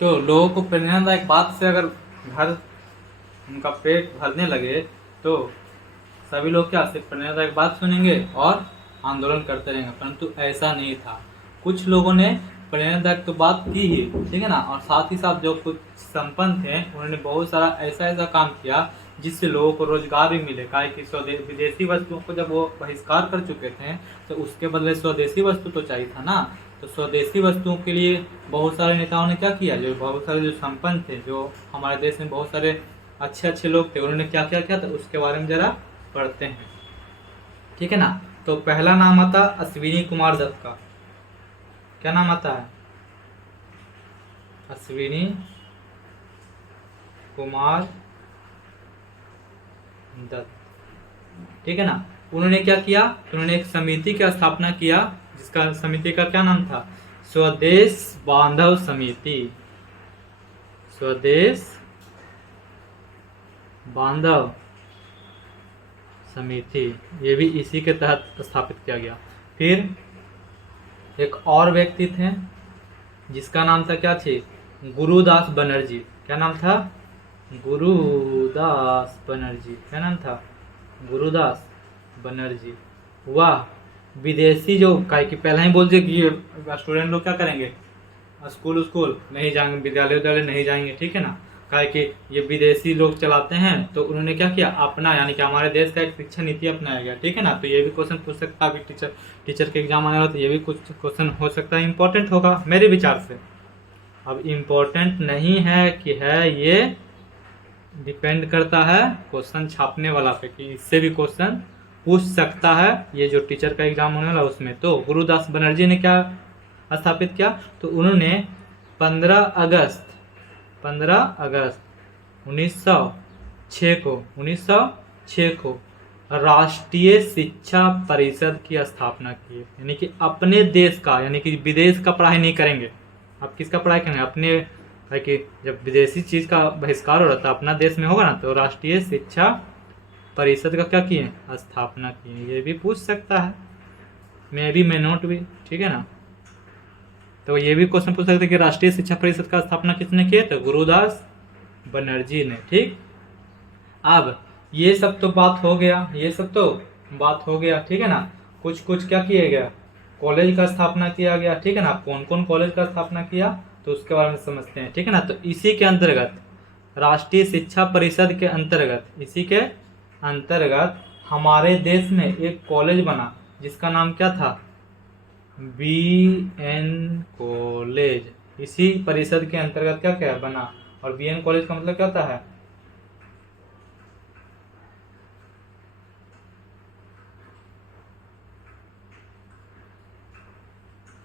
तो लोगों को प्रेरणादायक बात से अगर घर उनका पेट भरने लगे तो सभी लोग क्या सिर्फ प्रेरणादायक बात सुनेंगे और आंदोलन करते रहेंगे, परंतु ऐसा नहीं था। कुछ लोगों ने प्रेरणादायक तो बात की ही, ठीक है ना, और साथ ही साथ जो कुछ संपन्न थे उन्होंने बहुत सारा ऐसा ऐसा काम किया जिससे लोगों को रोजगार भी मिले। काहे कि विदेशी वस्तुओं को जब वो बहिष्कार कर चुके थे तो उसके बदले स्वदेशी वस्तु तो चाहिए था ना। तो स्वदेशी वस्तुओं के लिए बहुत सारे नेताओं ने क्या किया, जो बहुत सारे जो संपन्न थे, जो हमारे देश में बहुत सारे अच्छे अच्छे लोग थे, उन्होंने क्या क्या किया था उसके बारे में जरा पढ़ते हैं, ठीक है ना। तो पहला नाम आता अश्विनी कुमार दत्त का। क्या नाम आता है? अश्विनी कुमार दत्त, ठीक है ना। उन्होंने क्या किया, उन्होंने एक समिति की स्थापना किया जिसका समिति का क्या नाम था? स्वदेश बांधव समिति। स्वदेश बांधव समिति, ये भी इसी के तहत स्थापित किया गया। फिर एक और व्यक्ति थे जिसका नाम था क्या थी? गुरुदास बनर्जी। क्या नाम था? गुरुदास बनर्जी। क्या नाम था? गुरुदास बनर्जी। वाह, विदेशी जो काय कि पहले ही बोल दिए कि स्टूडेंट लोग क्या करेंगे, स्कूल स्कूल नहीं जाएंगे, विद्यालय विद्यालय नहीं जाएंगे, ठीक है ना। काहे कि ये विदेशी लोग चलाते हैं, तो उन्होंने क्या किया, अपना यानी कि हमारे देश का एक शिक्षा नीति अपनाया गया, ठीक है ना। तो ये भी क्वेश्चन पूछ सकता है अभी टीचर के एग्जाम आने वाला, तो ये भी कुछ क्वेश्चन हो सकता है, इंपॉर्टेंट होगा मेरे विचार से। अब इम्पोर्टेंट नहीं है कि है, ये डिपेंड करता है क्वेश्चन छापने वाला पे कि इससे भी क्वेश्चन पूछ सकता है, ये जो टीचर का एग्जाम होने वाला उसमें। तो गुरुदास बनर्जी ने क्या स्थापित किया? तो उन्होंने 15 अगस्त 1906 को राष्ट्रीय शिक्षा परिषद की स्थापना की। यानी कि अपने देश का, यानी कि विदेश का पढ़ाई नहीं करेंगे। आप किसका पढ़ाई करेंगे? अपने, कि जब विदेशी चीज का बहिष्कार हो रहा था अपना देश में होगा ना, तो राष्ट्रीय शिक्षा परिषद का क्या किए? स्थापना किए। ये भी पूछ सकता है, मैं नोट भी, ठीक है ना। तो ये भी क्वेश्चन पूछ सकते हैं कि राष्ट्रीय शिक्षा परिषद का स्थापना किसने किए? तो गुरुदास बनर्जी ने, ठीक। अब ये सब तो बात हो गया, ये सब तो बात हो गया, ठीक है ना। कुछ कुछ क्या किया गया? कॉलेज का स्थापना किया गया, ठीक है ना। कौन कौन कॉलेज का स्थापना किया तो उसके बारे में समझते हैं, ठीक है ना। तो इसी के अंतर्गत, राष्ट्रीय शिक्षा परिषद के अंतर्गत, इसी के अंतर्गत हमारे देश में एक कॉलेज बना जिसका नाम क्या था? BN college. इसी परिषद के अंतर्गत क्या क्या बना, और BN कॉलेज का मतलब क्या होता है?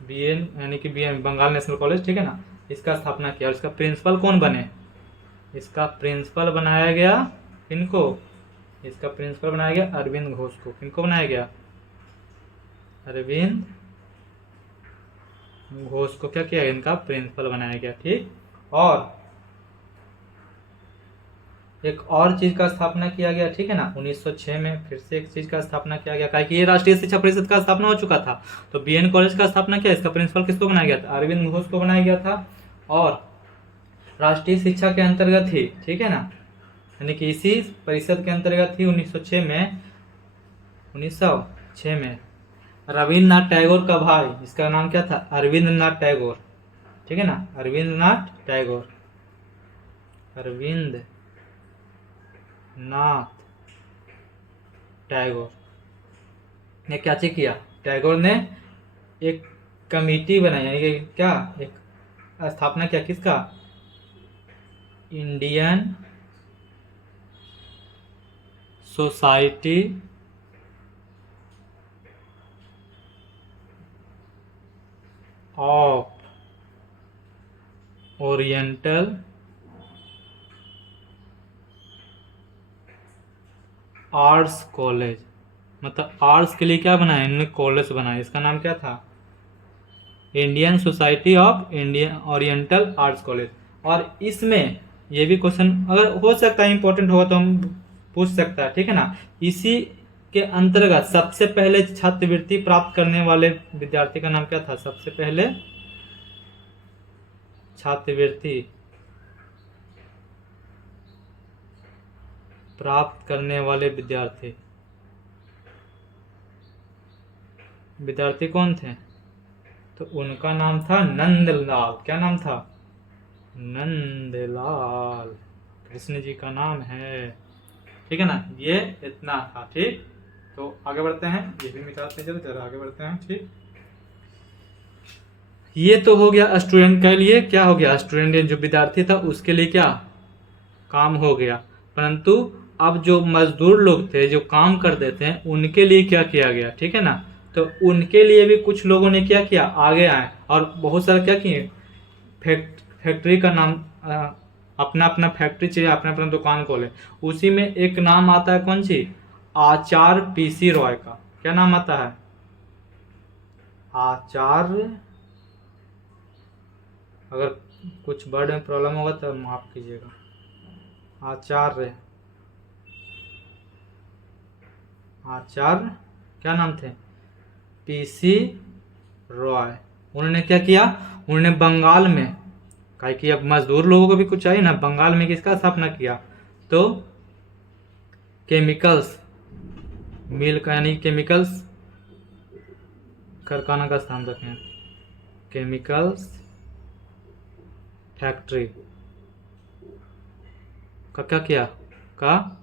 BN यानी कि BN बंगाल नेशनल कॉलेज, ठीक है ना। इसका स्थापना किया और इसका प्रिंसिपल कौन बने? इसका प्रिंसिपल बनाया गया किनको? इसका प्रिंसिपल बनाया गया अरविंद घोष को। किनको बनाया गया? अरविंद घोष को क्या किया? इनका प्रिंसिपल बनाया गया, ठीक। और एक और चीज का स्थापना किया गया, ठीक है ना। 1906 में फिर से एक चीज का स्थापना किया गया, कि ये राष्ट्रीय शिक्षा परिषद का स्थापना हो चुका था, तो BN कॉलेज का स्थापना किया। इसका प्रिंसिपल किसको बनाया गया था? अरविंद घोष को बनाया गया था। और राष्ट्रीय शिक्षा के अंतर्गत ही, ठीक है ना, यानी कि इसी परिषद के अंतर्गत ही 1906 में रविन्द्रनाथ टैगोर का भाई, इसका नाम क्या था? अरविंद्रनाथ टैगोर, ठीक है ना। अरविंद्रनाथ टैगोर, अरविंद नाथ टैगोर ने क्या चीज किया? टैगोर ने एक कमिटी बनाई, यानी कि क्या, एक स्थापना किया किसका? Indian society of oriental arts college. मतलब आर्ट्स के लिए क्या बनाया इन्होंने? कॉलेज बनाया। इसका नाम क्या था? Indian society of Indian oriental arts college. और इसमें ये भी क्वेश्चन अगर हो सकता है इंपॉर्टेंट होगा तो हम पूछ सकता है, ठीक है ना। इसी के अंतर्गत सबसे पहले छात्रवृत्ति प्राप्त करने वाले विद्यार्थी का नाम क्या था? सबसे पहले छात्रवृत्ति प्राप्त करने वाले विद्यार्थी कौन थे? तो उनका नाम था नंदलाल। क्या नाम था? नंदलाल कृष्ण जी का नाम है। ठीक है ना, ये इतना था। ठीक, तो आगे बढ़ते हैं, ये भी मिटाते चलो, जरा आगे बढ़ते हैं। ठीक, ये तो हो गया स्टूडेंट के लिए। क्या हो गया? स्टूडेंट जो विद्यार्थी था उसके लिए क्या काम हो गया। परंतु अब जो मजदूर लोग थे जो काम करते थे उनके लिए क्या किया गया? ठीक है ना, तो उनके लिए भी कुछ लोगों ने क्या किया, आगे आए और बहुत सारा क्या किए, फैक्ट्री का नाम अपना अपना फैक्ट्री चाहिए, अपना अपना दुकान खोले। उसी में एक नाम आता है, कौन सी? आचार्य पीसी रॉय का। क्या नाम आता है? आचार्य। अगर कुछ वर्ड में प्रॉब्लम होगा तो माफ कीजिएगा। आचार्य क्या नाम थे? पीसी रॉय। उन्होंने क्या किया? उन्होंने बंगाल में, काहे कि अब मजदूर लोगों को भी कुछ चाहिए ना, बंगाल में किसका स्थापना किया? तो केमिकल्स मिल का, यानी केमिकल्स कारखाना का स्थान रखें, केमिकल्स फैक्ट्री का क्या किया, का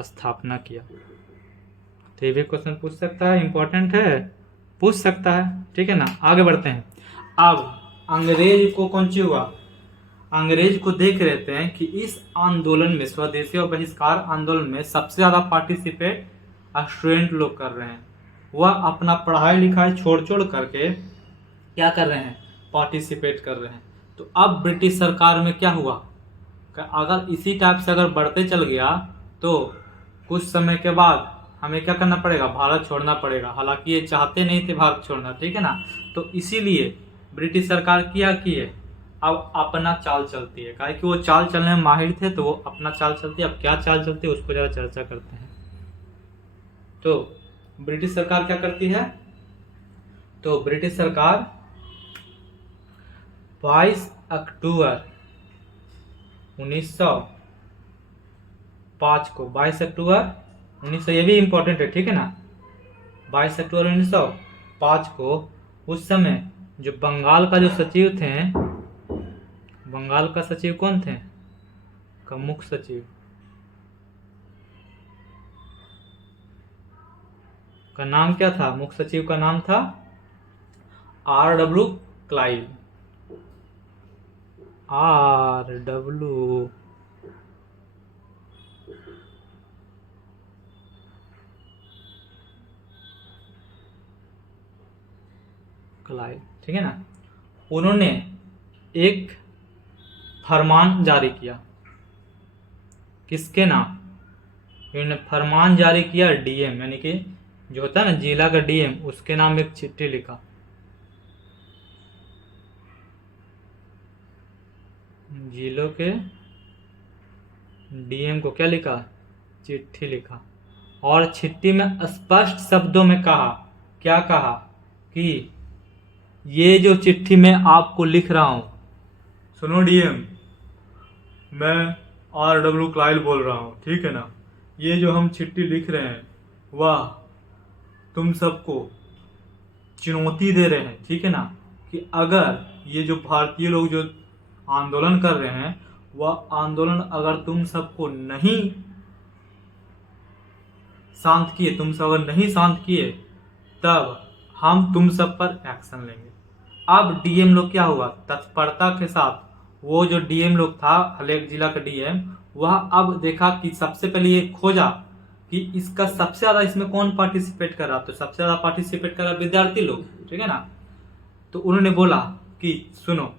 स्थापना किया। तो ये भी क्वेश्चन पूछ सकता है, इंपॉर्टेंट है, पूछ सकता है। ठीक है ना, आगे बढ़ते हैं। अब अंग्रेज को कौन सी हुआ? अंग्रेज को देख रहते हैं कि इस आंदोलन में, स्वदेशी और बहिष्कार आंदोलन में सबसे ज्यादा पार्टिसिपेट स्टूडेंट लोग कर रहे हैं। वह अपना पढ़ाई लिखाई छोड़ छोड़ करके क्या कर रहे हैं? पार्टिसिपेट कर रहे हैं। तो अब ब्रिटिश सरकार में क्या हुआ कि अगर इसी टाइप से अगर बढ़ते चल गया तो कुछ समय के बाद हमें क्या करना पड़ेगा? भारत छोड़ना पड़ेगा। हालांकि ये चाहते नहीं थे भारत छोड़ना, ठीक है ना, तो इसीलिए ब्रिटिश सरकार क्या की है, अब अपना चाल चलती है। काहे कि वो चाल चलने में माहिर थे, तो वो अपना चाल चलती है। अब क्या चाल चलती है उसको जरा चर्चा करते हैं। तो ब्रिटिश सरकार क्या करती है? तो ब्रिटिश सरकार 22 अक्टूबर 1905 को, 22 अक्टूबर 1900, ये भी इंपॉर्टेंट है, ठीक है ना, 22 अक्टूबर 1905 को, उस समय जो बंगाल का जो सचिव थे, बंगाल का सचिव कौन थे? का मुख्य सचिव का नाम क्या था? मुख्य सचिव का नाम था R.W. क्लाइव। R.W. क्लाइव, ठीक है ना। उन्होंने एक फरमान जारी किया। किसके नाम? इन्होंने फरमान जारी किया डीएम, यानी कि जो होता है ना जिला का डीएम, उसके नाम एक चिट्ठी लिखा। जिलों के डीएम को क्या लिखा? चिट्ठी लिखा। और चिट्ठी में स्पष्ट शब्दों में कहा, क्या कहा? कि ये जो चिट्ठी मैं आपको लिख रहा हूं, सुनो डीएम, मैं R.W. क्लाइव बोल रहा हूं, ठीक है ना, ये जो हम चिट्ठी लिख रहे हैं वह तुम सबको चुनौती दे रहे हैं, ठीक है ना, कि अगर ये जो भारतीय लोग जो आंदोलन कर रहे हैं वह आंदोलन अगर तुम सबको नहीं शांत किए, तुम सब अगर नहीं शांत किए, तब हम तुम सब पर एक्शन लेंगे। अब डीएम लोग क्या हुआ, तत्परता के साथ, वो जो डीएम लोग था, हर जिला का डीएम, वह अब देखा कि सबसे पहले ये खोजा कि इसका सबसे ज्यादा इसमें कौन पार्टिसिपेट कर रहा, तो सबसे ज्यादा पार्टिसिपेट कर रहा विद्यार्थी लोग, ठीक है ना। तो उन्होंने बोला कि सुनो,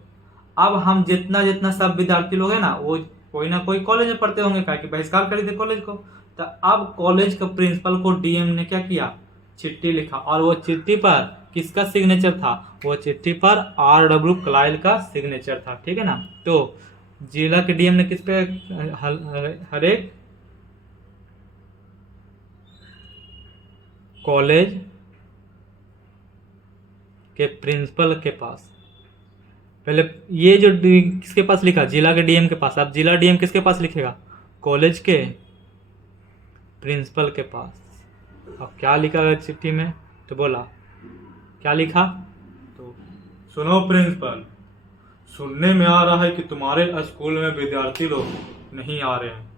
अब हम जितना जितना सब विद्यार्थी लोग है ना, वो कोई ना कोई कॉलेज में पढ़ते होंगे, क्या कि बहिष्कार कर थे कॉलेज को। तो अब कॉलेज के प्रिंसिपल को डीएम ने क्या किया, चिट्ठी लिखा, और वो चिट्ठी पर किसका सिग्नेचर था? वो चिट्ठी पर R.W. क्लाइव का सिग्नेचर था, ठीक है ना। तो जिला के डीएम ने किस पे, हर एक कॉलेज के प्रिंसिपल के पास पहले ये जो किसके पास लिखा, जिला के डीएम के पास। अब जिला डीएम किसके पास लिखेगा, कॉलेज के प्रिंसिपल के पास। अब क्या लिखा चिट्ठी में, तो बोला क्या लिखा, तो सुनो प्रिंसिपल, सुनने में आ रहा है कि तुम्हारे स्कूल में विद्यार्थी लोग नहीं आ रहे हैं।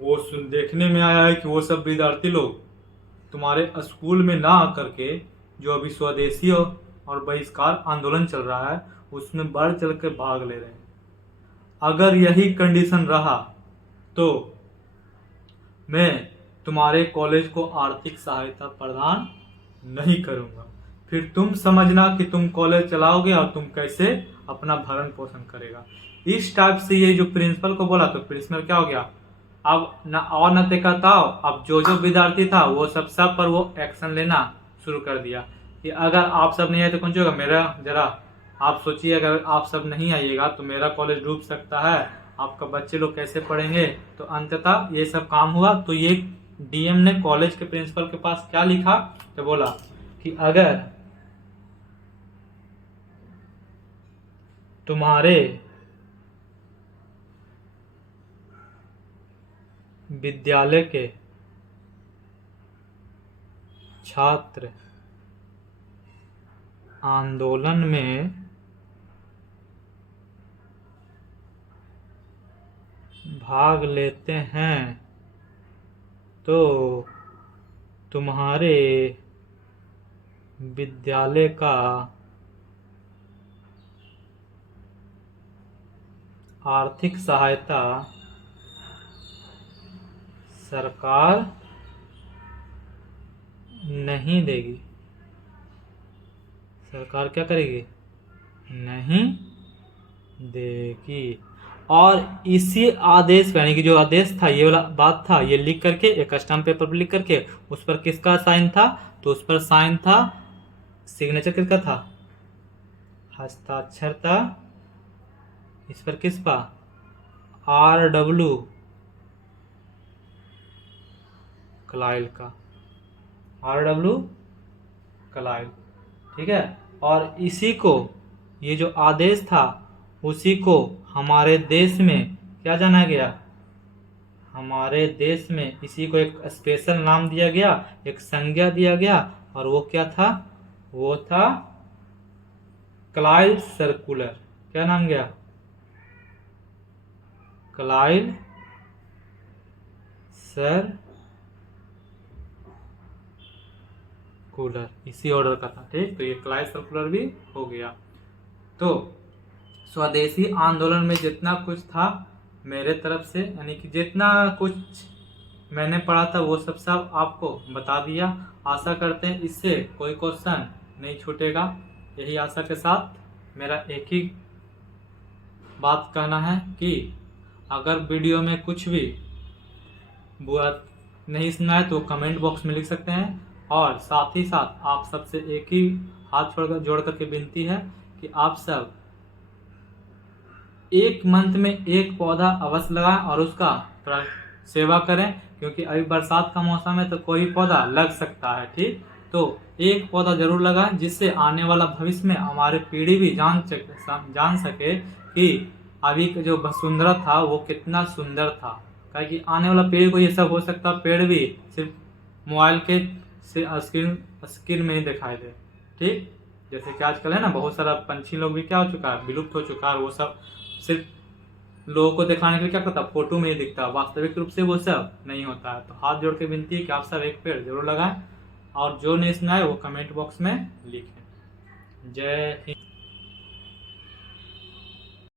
वो देखने में आया है कि वो सब विद्यार्थी लोग तुम्हारे स्कूल में ना आकर के जो अभी स्वदेशी और बहिष्कार आंदोलन चल रहा है उसमें बढ़ चढ़ कर भाग ले रहे हैं। अगर यही कंडीशन रहा तो मैं तुम्हारे कॉलेज को आर्थिक सहायता प्रदान नहीं करूंगा। फिर तुम समझना कि तुम कॉलेज चलाओगे और तुम कैसे अपना भरण पोषण करेगा। इस टाइप से ये जो प्रिंसिपल को बोला, तो प्रिंसिपल क्या हो गया, अब न और न देखता, अब जो जो विद्यार्थी था वो सब पर वो एक्शन लेना शुरू कर दिया कि अगर आप सब नहीं आए तो कौन होगा, मेरा जरा आप सोचिए, अगर आप सब नहीं आइएगा तो मेरा कॉलेज डूब सकता है, आपका बच्चे लोग कैसे पढ़ेंगे। तो अंततः ये सब काम हुआ। तो ये डीएम ने कॉलेज के प्रिंसिपल के पास क्या लिखा, तो बोला कि अगर तुम्हारे विद्यालय के छात्र आंदोलन में भाग लेते हैं तो तुम्हारे विद्यालय का आर्थिक सहायता सरकार नहीं देगी। सरकार क्या करेगी, नहीं देगी। और इसी आदेश यानी कि जो आदेश था, ये वाला बात था, ये लिख करके एक स्टाम्प पेपर पर लिख करके उस पर किसका साइन था, तो उस पर साइन था, सिग्नेचर किसका था, हस्ताक्षर था इस पर किसका, RW कलाइल का, RW कलाइल, ठीक है। और इसी को, ये जो आदेश था उसी को हमारे देश में क्या जाना गया, हमारे देश में इसी को एक स्पेशल नाम दिया गया, एक संज्ञा दिया गया, और वो क्या था, वो था क्लाइल सर्कुलर। क्या नाम गया, क्लाइल सर्कुलर, इसी ऑर्डर का था, ठीक। तो ये क्लाइल सर्कुलर भी हो गया। तो स्वदेशी आंदोलन में जितना कुछ था मेरे तरफ से, यानी कि जितना कुछ मैंने पढ़ा था वो सब आपको बता दिया। आशा करते हैं इससे कोई क्वेश्चन नहीं छूटेगा। यही आशा के साथ मेरा एक ही बात कहना है कि अगर वीडियो में कुछ भी बुरा नहीं सुना है तो कमेंट बॉक्स में लिख सकते हैं। और साथ ही साथ आप सबसे एक ही हाथ जोड़ करके विनती है कि आप सब एक मंथ में एक पौधा अवश्य लगाएं और उसका सेवा करें, क्योंकि अभी बरसात का मौसम है तो कोई पौधा लग सकता है, ठीक। तो एक पौधा जरूर लगाएं जिससे आने वाला भविष्य में हमारे पीढ़ी भी जान सके कि अभी जो वसुंधरा था वो कितना सुंदर था। क्योंकि आने वाला पीढ़ी को ये सब हो सकता है पेड़ भी सिर्फ मोबाइल के से स्क्रीन में ही दिखाई दे, ठीक। जैसे कि आजकल है ना, बहुत सारा पंछी लोग भी क्या हो चुका है, विलुप्त हो चुका है। वो सब सिर्फ लोगों को दिखाने के लिए क्या करता, फोटो में ही दिखता, वास्तविक रूप से वो सब नहीं होता है। तो हाथ जोड़ के विनती है कि आप सब एक पेड़ जरूर लगाएं, और जो नहीं सुना है वो कमेंट बॉक्स में लिखें। जय हिंद।